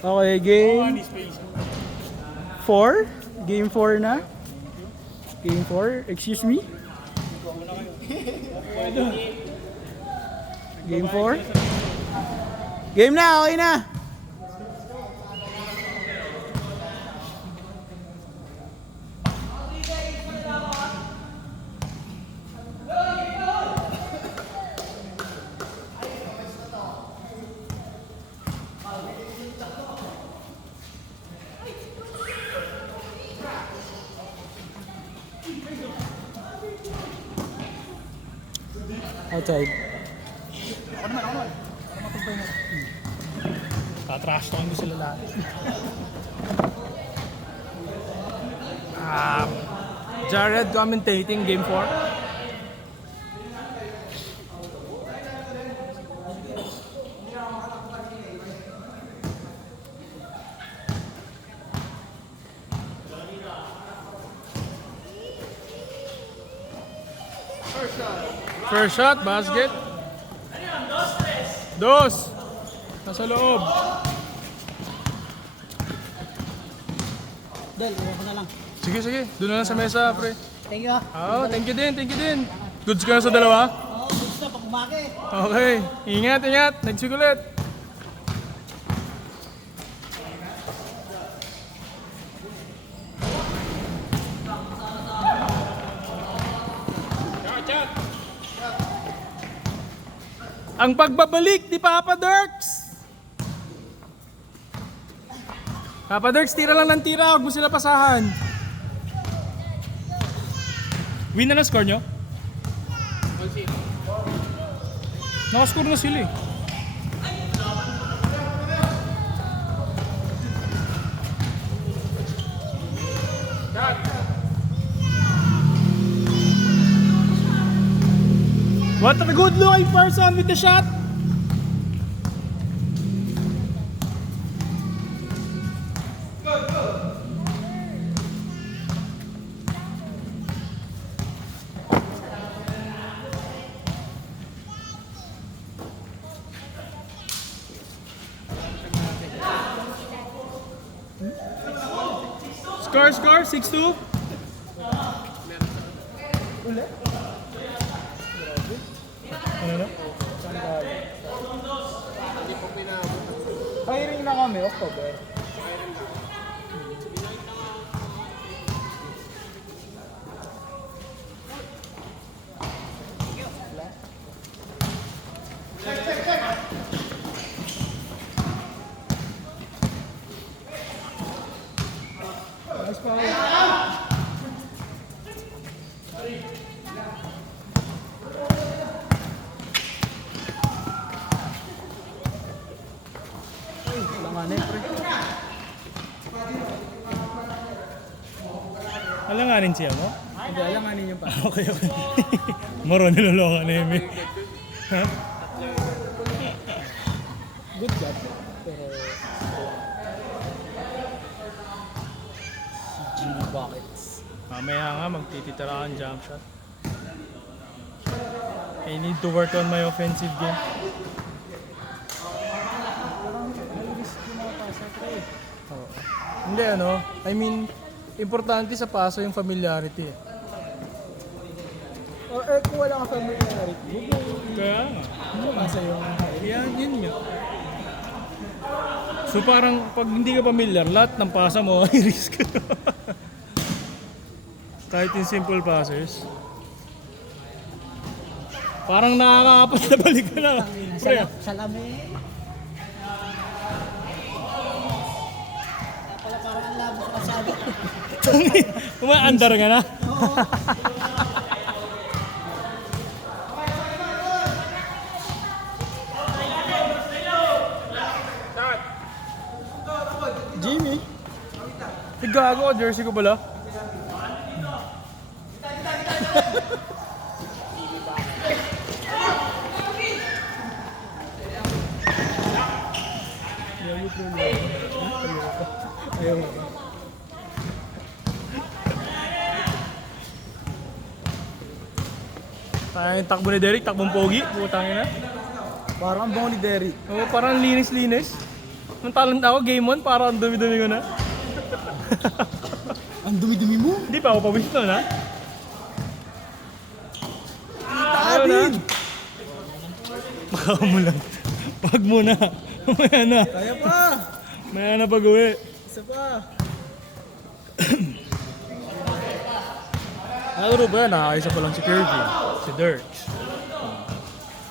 Okay, game 4. Game 4 na. Game 4, excuse me. Game 4. Game na, okay na. Outside. Tatrash talking ko sila lahat. Jared commentating game 4. First shot, basket. Dos. Nasa loob. Del, iwan ko na lang. Sige, sige. Doon na lang sa mesa, pre. Thank you. Oh, thank you din. Goods ka na sa dalawa? Oo, gusto pag umaki. Okay. Ingat. Next week ulit. Ang pagbabalik ni Papa Dirks. Papa Dirks, tira lang ng tira. Huwag mo sila pasahan. Win na score nyo? Nakascore na sila eh. What a good looking person with the shot! Score, 6-2. Ano na? Hiring na kami, October. Alanganin siya mo? Hindi, alanganin niyo pa. Okay. Maro niloloko na yun eh. Ha? Good job. Pero... si Jimmy Buckets. Mamaya nga magtititira ang jump shot. I need to work on my offensive game. Hindi I mean, importante sa paso yung familiarity eh. Or kung wala ka familiarity, Kaya nga. ano ba sa'yo? Yun nga. So parang pag hindi ka familiar, lahat ng pasa mo ay risk. Kahit yung simple passes. Parang nakakaapat na balik ka na. Pre, Salamin. Pala parang ang labo sa kasada. Umaandar ka na. Jimmy. Gago ko, jersey ko pala. Ayaw. Tayong takbo ni Derek, takbong pogi. Putangin na. Parang ang bango ni Derek. Oo, parang linis-linis. Nung talent ako, game 1, parang ang dumi-dumi ko na. Ang dumi-dumi mo. Hindi pa ako pawis nun, ha? Ayaw na. Tabin! Baka mo lang. Wag mo na. Mamaya na. Kaya pa! Mamaya na pag-uwi. Isa pa! Nakaro ba yan? Nakakaisa pa lang si Kirby. Si Dirk.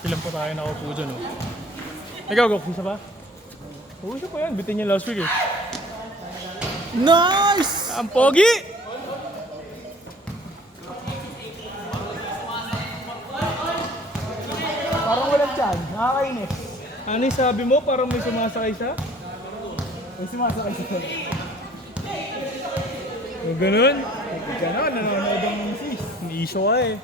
Ilan pa tayo nakaupo dyan, oh. Ikaw, Gok, isa pa? Oo, isa pa yan. Bitin niya last week, eh. Nice! Ang pogi! Parang walang tiyan. Nakakainis. Ano yung sabi mo? Parang may sumasakay siya? May sumasakay sa to. O ganun? Gano'n, nanonood ang sis. Iniiso ka, eh.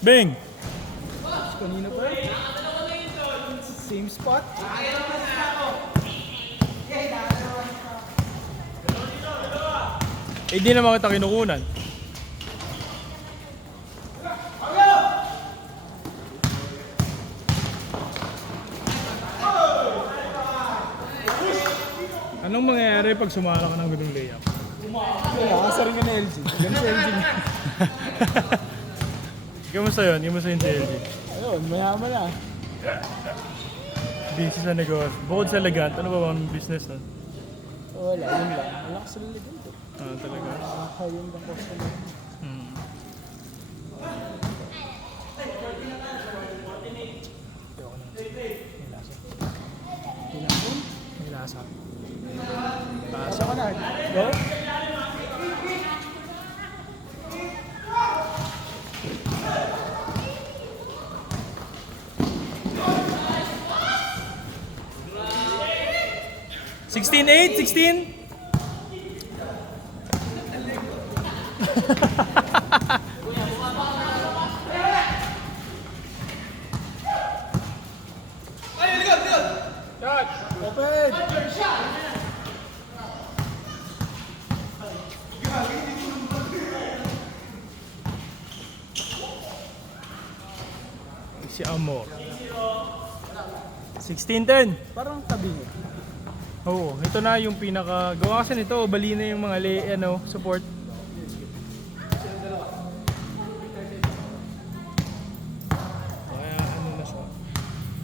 Bing! Kanina pa. Same spot. Eh di naman kita kinukunan. Anong mangyayari pag sumala ka ng ganung layup? Kaya, asa rin ka na LG. Ganun sa LG. Kamusta yun? Kamusta yung LG? Ayun, mayaman na. Busy sa negosyo. Bukod sa elegant, ano ba bang business nun? Wala, yun lang. Malakas sa laligan to. Ah, talaga. Nakakayun lang ko sa laligan. Hmm. May lasa. Asa ka na. Go? Sixteen, 16? Open! Si Amor. 16-10. Parang tabi niya. Oo, ito na yung pinaka... Gawa kasi nito, bali na yung mga support. Kaya ano na siya.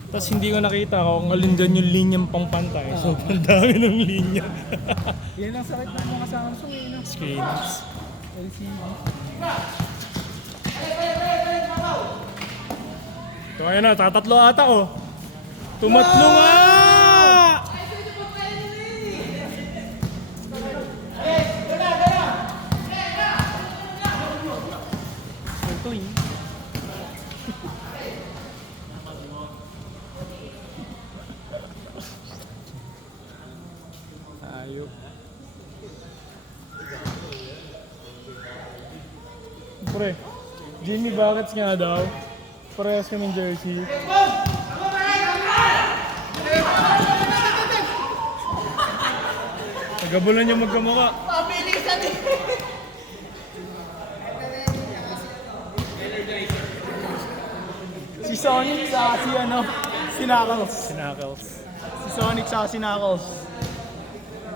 Tapos hindi ko nakita kung alin dyan yung linyang pangpantay. So, ang dami ng linya. Yan ang sakit ng mga Samsung eh. No? Screens. LCD. So, ayan na, tatatlo ata oh. Tumatlo nga! Clean. Ayop. Pre, Jimmy Buckets nga daw. Parehas kaming jersey. Nagabulan yung magkamukha. Si Sonic sa si ano, si Knuckles. Sinakals. Si Sonic sa si Knuckles.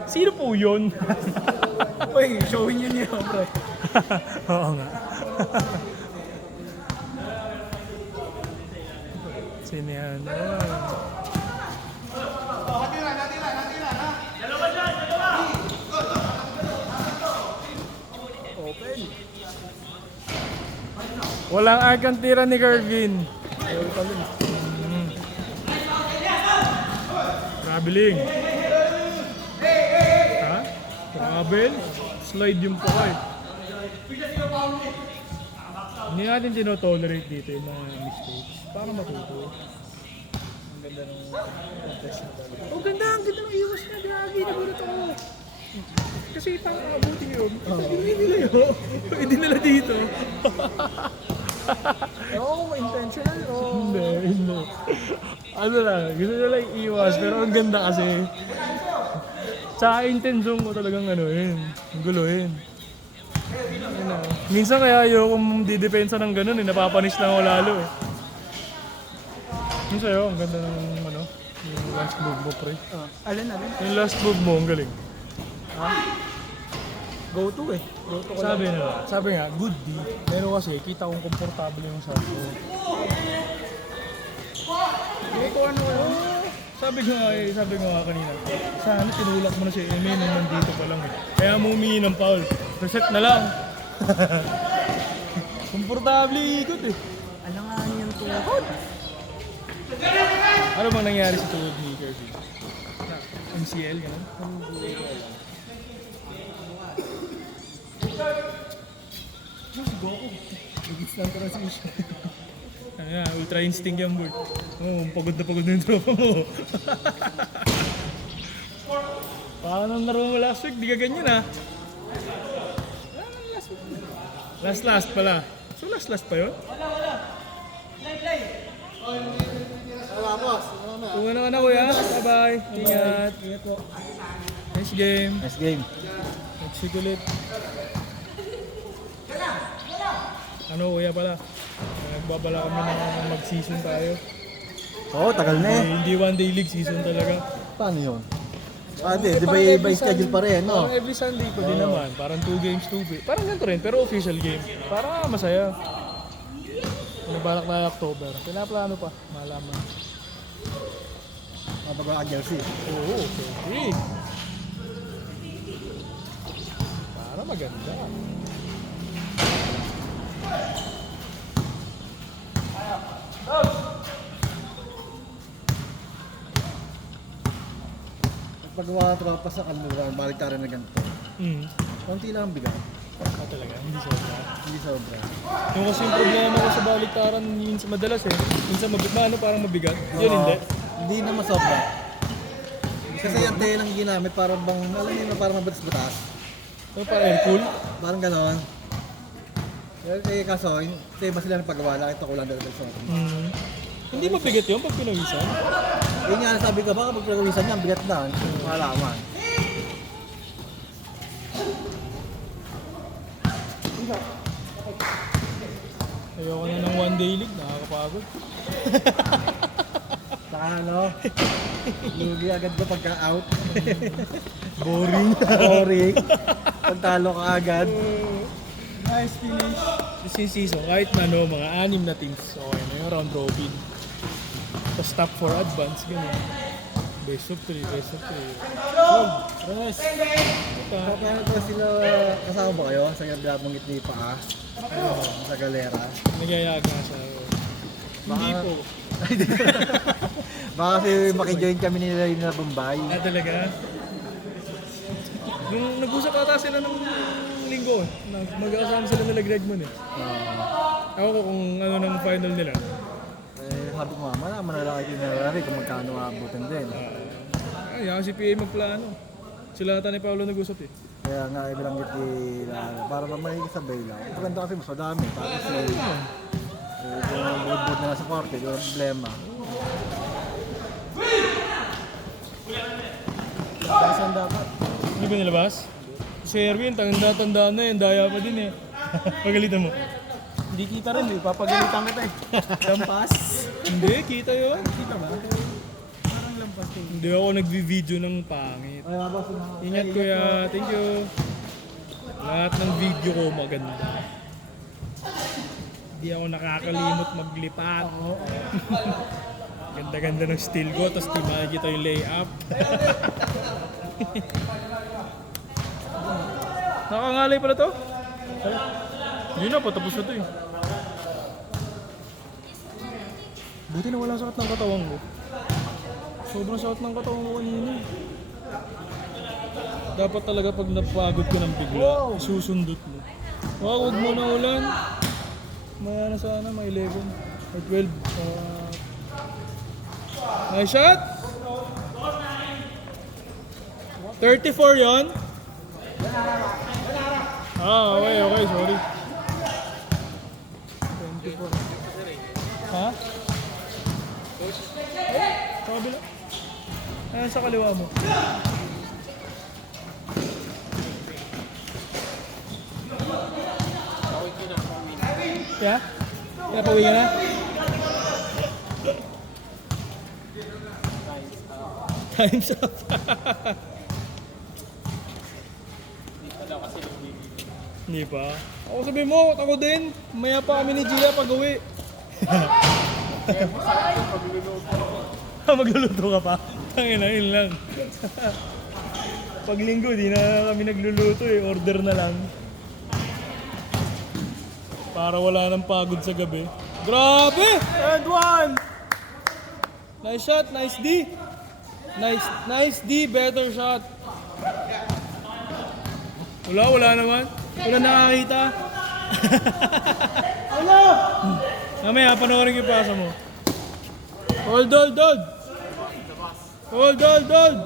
Sino po yun? Uy, showin yun yun, bro. Oo nga. Sino yan? Open. Walang arkantira ni Kervin. Ayaw ka lang. Traveling. Ha? Travel? Slide yung paka eh. Hindi natin tinotolerate dito yung mga mistakes. Para matuto. Ang ganda ng contest na talaga. Oh, ganda! Ang ganda ng iwas niya. Gagi, nagulat ako. Kasi itang abuti yun. Hindi nila yun. Hindi nila dito. Oo, intentional o... Hindi. Ano lang, gusto nila iwas pero ang ganda kasi. Sa intention ko talagang ano yun, guluhin. Yun na. Minsan kaya ayoko didepensa ng ganun eh, napapanis na ako lalo eh. Yung sa'yo, ang ganda ng ano, yung last move mo pre. Alin? Yung last move mo, ang galing. Go to eh. Go to ko Sabi lang. na, sabi nga, good D. Pero kasi, kita kong komportable yung shot ko. Go to ano ko yun? Sabi ko nga kanina, sana tinulak mo na si Eme nung nandito pa lang eh. Kaya mo humingi ng foul. Reset na lang. Komportable ikot eh. Alangan yung tuhod. Ano bang nangyari sa tuhod ni Kirby? MCL, gano'n? Nagis lang transition. Ano yan, ultra instinct yan boy. Oo, pagod na yung tropa mo. Paano ang laro mo last week? Di ka ganyan ah. Last pala. So last pa yun? Kung ano na kuya, bye-bye. Ingat. Ingat po. Nice game. Nice game. Next week ulit. Ano kuya pala? Nagbabala kami na mag-season tayo. Oo, tagal na eh. Hindi one day league season talaga. Paano yun? Di ba iba yung schedule pa rin, no? Parang every Sunday pa din naman. Parang 2 games, 2 games. Parang ganito rin, pero official game. Para masaya. Ano balak na October? Pinaplano pa. Malaman. Mapag-jersey. Oo, okay. Para maganda. Paggawa tropa sa kaluran, balik tayo na ganito. Konti lang ang bigat. Talaga, hindi sobra. Hindi sobra. Yung kasi yung problema ko sa baliktaran, minsan madalas eh. Minsan ano, parang mabigat. Yun hindi. Hindi naman sobra. Kasi yung tayo lang ginamit para bang, alam niyo, parang mabatas-batas. So, parang aircool. Parang gano'n. Eh kaso, sa iba sila ng paggawa, nakita ko lang dalagal sa atin. Hindi mabigat yun pag pinawisan. Yun nga sabi ko, baka pag pagkawisan niya, ang bigat na. Malaman. Ayoko na ng one day league, nakakapagod. Saka ano, lugi agad ko pagka-out. Boring. Boring. Pagtalo ka agad. Nice finish. This is season, kahit na no, mga 6 na teams. Okay na yung round robin. Tapos top 4 advance, ganyan. Best of 3, best of 3. Solve. Rest. Kaya ito sila, kasama ba kayo sa nabanggit ni Paa? Sa galera. Nagyayag nga siya. Hindi Baka- po. Baka kasi makijoin kami nila yung na Bombay. Talaga? Nung nag-usap ata sila ng linggo, mag-kasama sila nila Greg Mon eh. Ako ko kung ano ng final nila. Sabi ko nga, malaman na lang kayo nilari kung magkano aabutin din. Ay, yan si PA magplano. Sila ata ni Paolo nag-usap eh. Kaya nga, ibilanggit nila, para mamakikisabay lang. Maganda kasi mas madami. Tapos kung bud na sa party, di walang problema. Saan dapat? Hindi ba nilabas? Si Erwin, tanda-tanda na yan, daya pa din eh. Pagalitan mo. Hindi kita rin, papagalitan kita eh. Lampas. Hindi, kita yun. Kita ba? Parang lampas eh. Hindi ako nagvi-video ng pangit. Ay, mabas na. Ingat kuya, thank you. Lahat ng video ko maganda. Hindi ako nakakalimot maglipat. Ganda-ganda ng steel ko, tapos di makikita yung layup. Nakangalay pala to? Hindi na, patapos na to eh. Buti na wala sakit ng katawan ko. Sobrang sakit ng katawan ko kanina eh. Dapat talaga pag napagod ka ng bigla, isusundot mo. Huwag mo na ulan. Maya na sana, may 11 or 12. Nice shot! 34 yon. Okay, sorry. 24. Ha? Sa kabila. Ayan sa kaliwa mo. Yeah? Kaya pauwi ka na? Time's up. Hindi pa. Ako sabi mo, ako din. Maya pa kami ni Gia pag uwi. Magluluto ka pa? Tangina, yun lang. Pag linggo, di na kami nagluluto eh. Order na lang. Para wala nang pagod sa gabi. Grabe! And one! Nice shot, nice D. Nice D, better shot. Wala naman. Wala nakakita. Wala! Mamaya, panoorin yung pasa mo. Hold. Hold.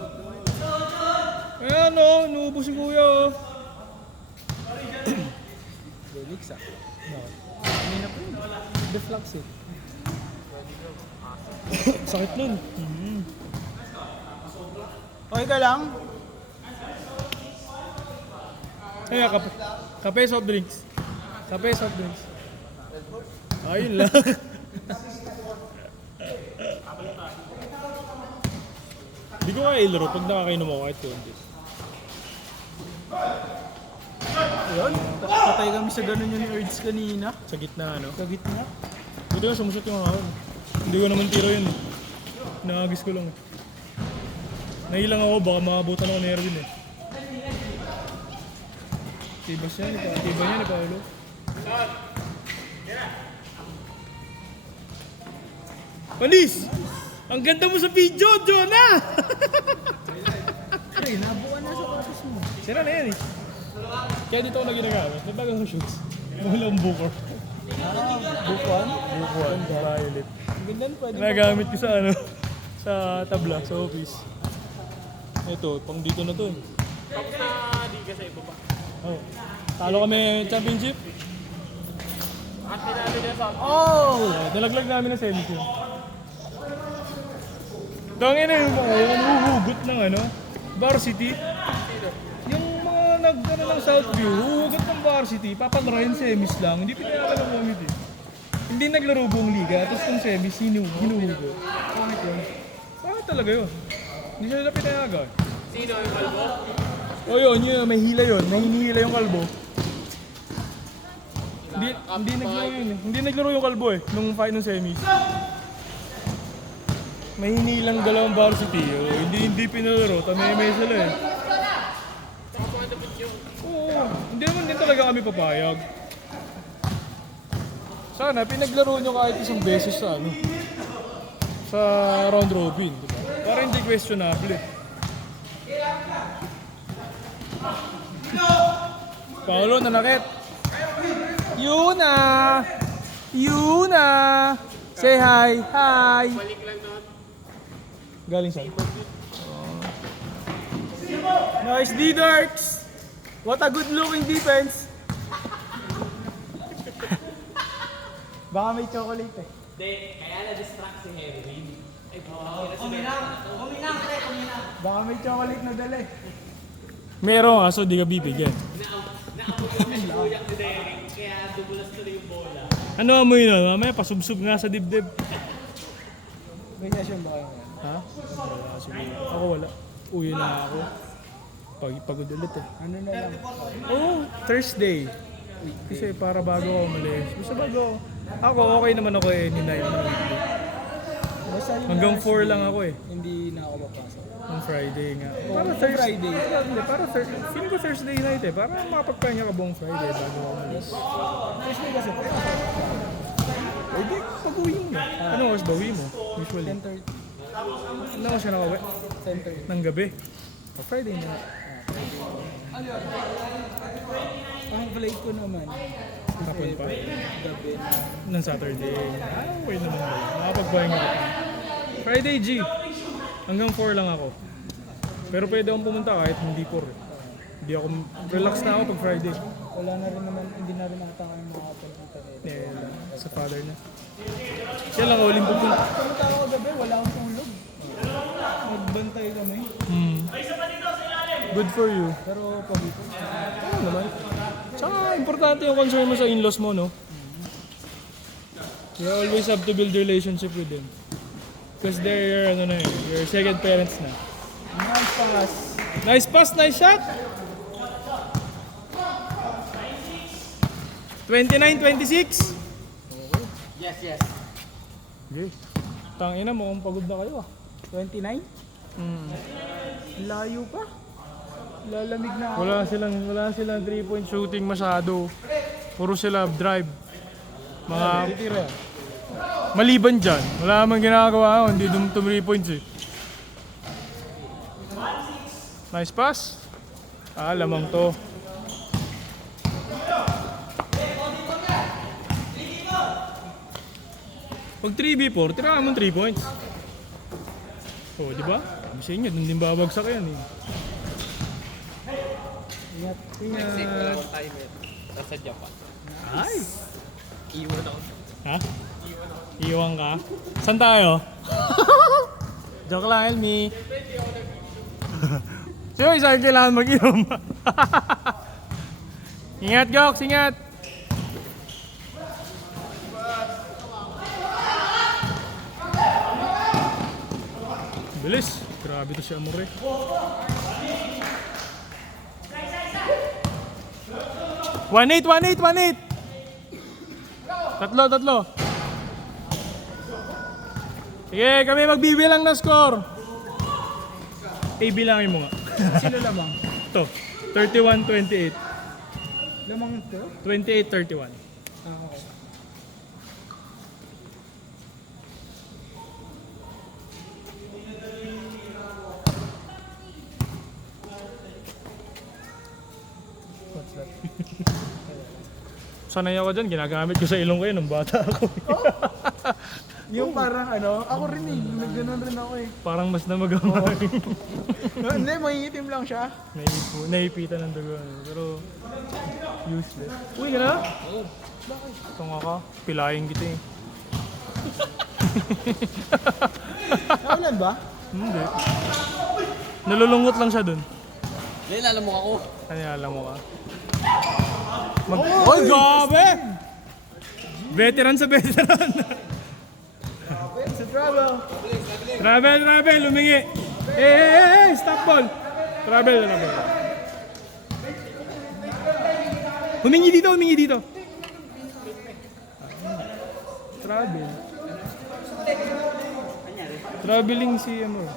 Ayan o, nuubos si kuya o. Felix ah. No. Kanina po yun. Deflux eh. Sakit nun. Okay ka lang? Kaya kape, soft drinks. Ayun lang. Hindi ko kaya ilaro pag nakakainom ako kahit konti. Ayun. Patay kami sa ganun yung urge kanina. Sa gitna, ano? Sa gitna. Buti nga sumusot yung ahon. Hindi ko naman tiro yun eh. Nakagis ko lang eh. Nahilang ako, baka makabutan ako ng Erwin eh. Tibas yan, tiba niya ni Paolo. Panis! Ang ganda mo sa video, Jonah! Ay, nabukan na sa kapos mo. Sira na yan eh. Kaya dito ako na ginagamit. May bagang shoots. Walang bukor. Bukuan? Bukuan, violet. Ang ganda na pwede. Nagamit ko sa ano, sa tabla, sa office. Ito, pang dito na to eh. Tapos na di ka sa iba pa. Oh. Talo kami championship. At tinalo niya sa Oh! Nalaglag namin ng semis yun. Tangin na yung huhugot ng ano, varsity. Yung mga nagdano ng Southview, huhugot ng varsity, papanrahin semis lang. Hindi pinayaan ng committee. Hindi naglaro buong liga, tapos yung semis, hinuhugot. Pangit yun. Pangit talaga yun. Hindi siya nila pinayagan. sino yung kalbo? O yun, may hila yun. May hinihila yung kalbo. Hindi naglaro yun eh. Hindi naglaro yung kalbo eh, nung fight ng semis. May hinilang dalawang varsity. Hindi pinalaro. Tamay-may sila eh. Oo, hindi naman din talaga kami papayag. Sana, pinaglaro nyo kahit isang beses sa ano. Sa round robin, diba? Para hindi questionable eh. Paolo, nanakit. Yuna! Say hi! Hi! Balik lang doon. Galing saan? Nice D-Darks! What a good looking defense! Baka may chocolate eh. Hindi, kaya na-distract si Henry. Baka may chocolate na dala eh. Meron kaso di ka bibigyan. Kuyak ni Derek, kaya dumulas tuloy yung bola. Ano amoy na? Mamaya pasubsob nga sa dibdib. May session ba kayo ngayon? Ha? Wala siguro. Ako wala. Uwi na ako. Pagod ulit eh. Ano na lang? Oh, Thursday. Kasi para bago ako umalis. Basta bago ako. Ako okay naman ako eh. Ninay naman ako. Basta yung Hanggang last 4 day, lang ako eh. Hindi na ako papasok. Ang Friday nga. Para Yung Thursday. Friday. Hindi, para feeling ko Thursday night eh. Para makapagpahinga ka buong Friday bago ako umalis. Thursday kasi po. Eh di, pag-uwi mo na. Ano oras ba uwi mo? Usually. 10:30. Ano oras siya nakauwi? 10:30. Ng gabi. O Friday na. Ang flight ko naman. Hapon pa. Gabi na. Ng Saturday. Okay naman ba? Makapagpahinga ka. Friday G. Hanggang 4 lang ako. Pero pwede akong pumunta kahit hindi 4 eh. Hindi ako, relax na ako pag Friday. Wala na rin naman, hindi na rin ata kami makapunta rin. Eh, sa father na. Siya lang uling pupunta. Pumunta ako gabi, wala akong tulog. Magbantay kami. Good for you. Pero pag ito, Ano naman? Tsaka importante yung concern mo sa in-laws mo, no? You always have to build relationship with them. Because they're your, your second parents na. Nice pass. Nice pass, nice shot! 29-26. Yes, yes. Okay. Tangina, mukhang pagod na kayo ah. 29? Layo pa. Lalamig na ako. Wala silang 3-point shooting masyado. Puro sila drive. Mga maliban dyan. Wala namang ginagawa, hindi dum 3 points eh. Nice pass. Lamang to. Pag 3v4, tira mo 3 points. Oh, di ba? Kasi inyo, dun din babagsak yan eh. Ingat. Mexico, dalawang timer. Nasa Japan. Ay! Iwan ako. Ha? Iwan ka? Saan tayo? Joke lang, Elmi. Sino isa kailangan mag-inom? Ingat, Gox! Ingat! Bilis! Grabe to si Amore. One eight. Tatlo. Sige, kami magbibilang na score. Bilangin mo nga. Sino lamang? Ito, 31-28. Lamang ito? 28-31. Okay. What's that? Sanay ako dyan, ginagamit ko sa ilong ko yun nung bata ako. Yung parang ano, ako rin eh. Nagganon rin ako eh. Parang mas na magamay. Hindi, mahihitim lang siya. Naipitan ng dugo. Pero useless. Uy, ka na? Oo. Bakit? Tunga ka. Pilayin kita eh. Naulan ba? Hindi. Nalulungot lang siya dun. Hindi, alam mo ako. Ano yung alam mo ka? Oy, gabi! Veteran sa veteran. Sa travel. Travel, lumingi. Hey, stop ball. Travel. Humingi dito. Travel. Traveling si ano.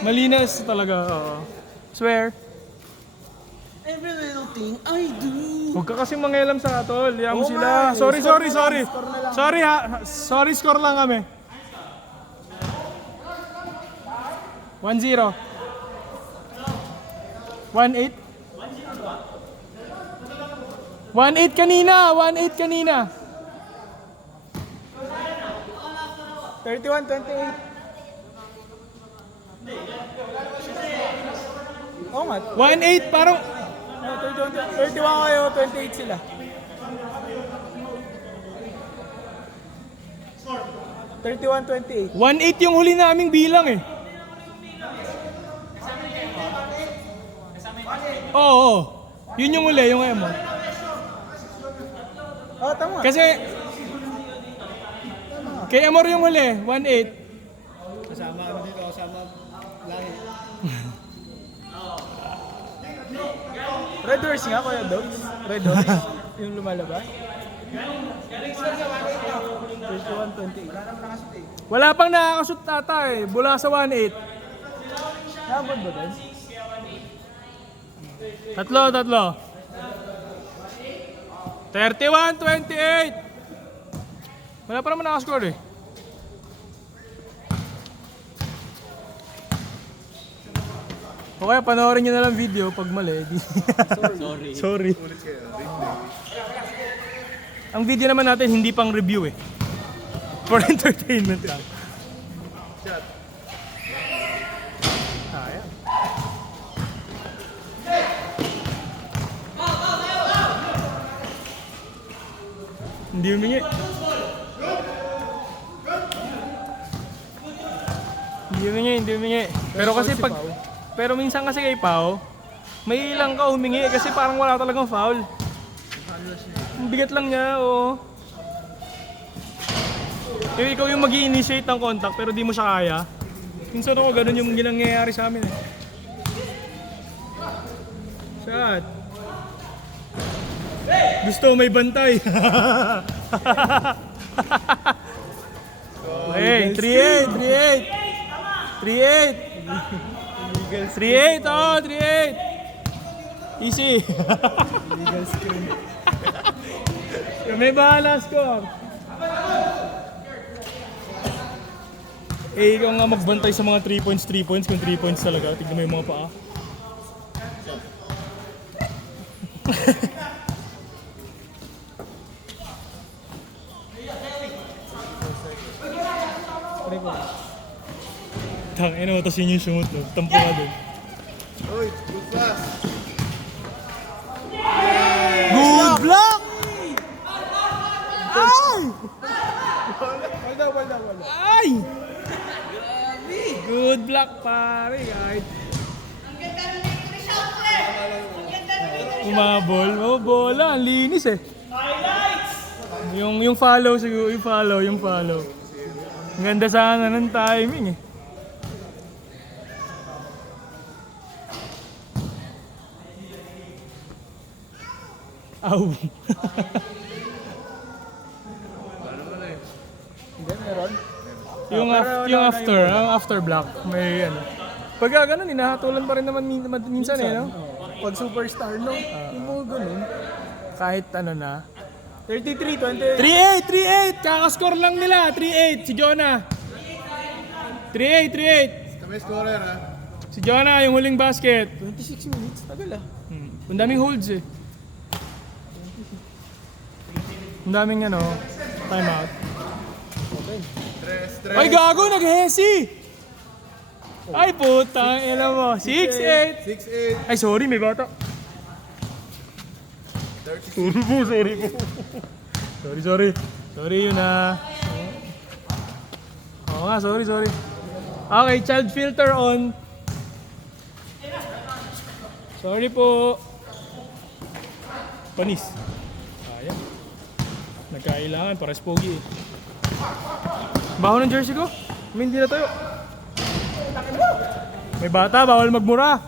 Malinas talaga. Swear. Every little thing I do. Huwag ka kasing mangialam sa atol. Yaman Oo sila. nga eh. Sorry. Score na lang. Sorry ha. Sorry, score lang kami. 1-0. 1-8. 1-8 kanina. 31-28. Oo nga. 1-8 parang 31 kayo, 28 sila. 31-28. 1-8 yung huli naming bilang eh. Oo. Yun yung huli, yung mo. Oh, tama. Kasi kay Amor yung huli, 1-8. Kasama ano dito, kasama lahi. Red Horse nga, Kuya Dogs. Red Horse. Yung lumalabas. 31-28. Wala pang nakakashoot tata eh. Bula sa 1-8. Nakabot ba doon? Tatlo. 31-28. Wala pa naman nakascore eh. Okay, panoorin nyo na lang video pag mali. Sorry. Ang video naman natin hindi pang review eh. For entertainment lang. Ayan. Hindi humingi. Hindi humingi. Pero kasi pag... Pero minsan kasi kay Pao, may ilang ka humingi kasi parang wala talagang foul. Ang bigat lang niya, oo. Ikaw yung mag-i-initiate ng contact pero di mo siya kaya. Minsan ako, ganun yung ginangyayari sa amin eh. Shot. Gusto may bantay. Hey, 3-8, 3-8. 3-8, oh, 3-8. Easy. Legal screen. May bahala score. Eh, ikaw nga magbantay sa mga 3 points kung 3 points talaga. Tignan mo yung mga paa. Tangina mo, tapos yun yung sumot no. Tampo ka doon. Uy, good pass. Good block! Ay! Wala. Ay! Good block pare, kahit umabol. Oh, bola, ang linis eh. Yung follow siguro, yung follow. Ang ganda sana ng timing eh. Aw. Hindi, meron. yung after block, may ano. Pagka ganun, hinahatulan pa rin naman minsan eh, no? Pag superstar, no? Yung mga ganun. Kahit ano na. 33-20. 3-8! Kakascore lang nila, 3-8, si Jonah. 3-8. Kami scorer ha. Si Jonah, yung huling basket. 26 minutes, tagal ah. Ang daming holds eh. Ang daming ano, timeout. Ay gago, nag-hesi! Ay putang ina mo. 6-8. 6-8. Ay sorry, may bata. Sorry po. Sorry yun ah. Oo nga, sorry. Okay, child filter on. Sorry po. Panis. Ayan. Nagkailangan, pares pogi eh. Baho ng jersey ko? Hindi na tayo. May bata, bawal magmura.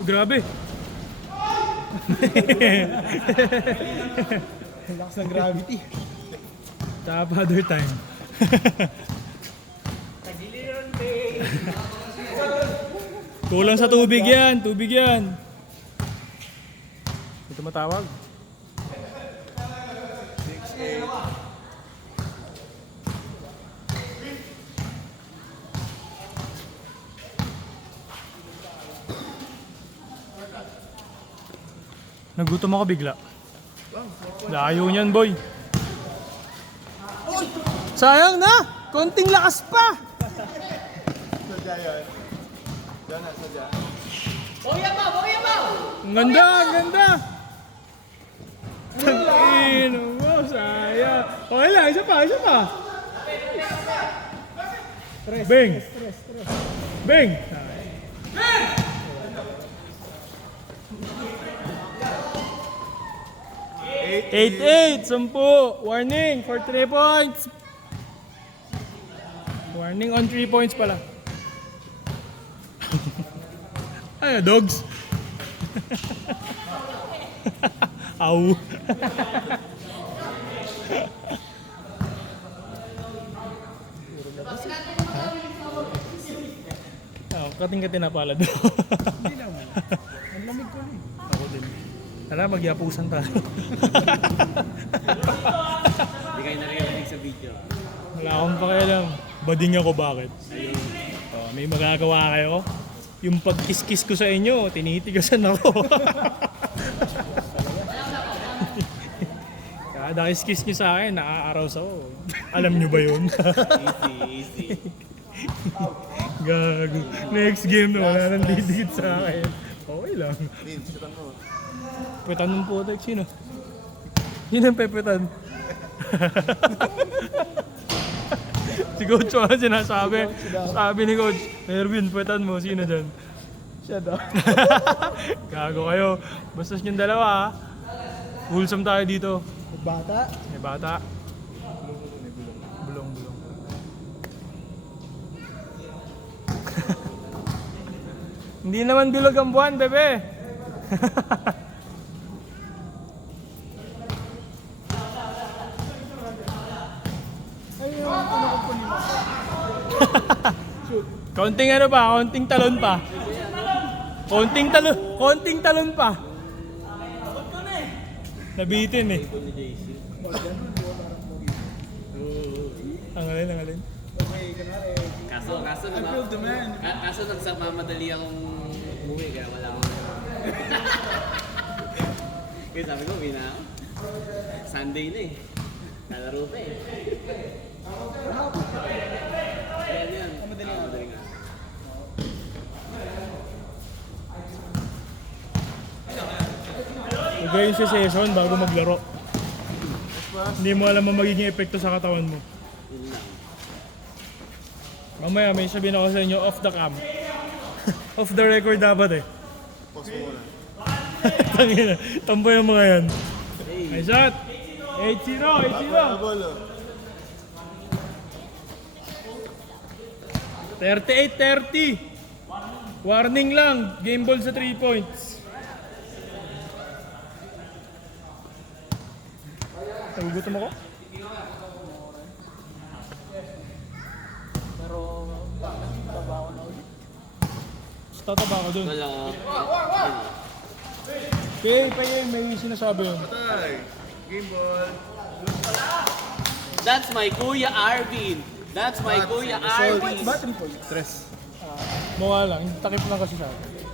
Grabe. Lakas ng gravity. Top other time. Kulang sa tubig yan. Ito matawag. Nagutom ako bigla. Layo niyan, boy. Sayang na! Konting lakas pa! Sadya yan. Diyan na, sadya. Boya ba? Ang ganda! Tangin mo, sayang. Okay lang, isa pa. Bang! Bang! 8-8, 10. Warning for 3 points. Warning on 3 points pala. Ay, dogs. Au. Kating-kating na pala doon. Hindi naman. Ang lamig ko rin. Ako din. Tara, magyapusan tayo. Hindi kayo narinig sa video. Wala akong pakialam. Bading ako, bakit? May magagawa kayo? Yung pagkiskis ko sa inyo, tinitigasan ako. Kada kiskis nyo sa akin, nakaka-arouse ako. Alam nyo ba yun? Easy. Gago. Next game na wala nang didikit sa akin. Okay lang. Petan ng putek, sino? Yun ang pepetan. Si Coach ano sinasabi? Sabi ni Coach, Erwin, petan mo. Sino dyan? Siya daw. Gago kayo. Basta yung dalawa ha. Wholesome tayo dito. Bata. May bata. Bulong. Hindi naman bilog ang buwan, bebe. Ay, yung ano ko po nila. Konting ano pa, konting talon pa. Konting talon pa. Nabitin eh. Ang alin. Okay, kunwari. Kaso I feel the man. kaso nagmamadali akong umuwi kaya wala akong kaya sabi ko, uwi na ako. Sunday na eh. Lalaro pa eh. Kaya yan. Madali nga. Huwag sa session bago maglaro. Hindi mo alam ang magiging epekto sa katawan mo. Yun lang. Mamaya may sabihin ako sa inyo off the cam. Off the record dapat eh. Post mo na. Tangina, tamboy ang mga yan. Hey. Nice shot! 8-0! 38-30! Warning lang, game ball sa 3 points. Nagugutom ako? Pero, taba ako na ulit. Mas tataba ka dun. Wala ako. Pay, may sinasabi yun. That's my Kuya Arvin. That's my Kuya Arvin. Ba, 3 points? Mukha lang, takip lang kasi sa akin.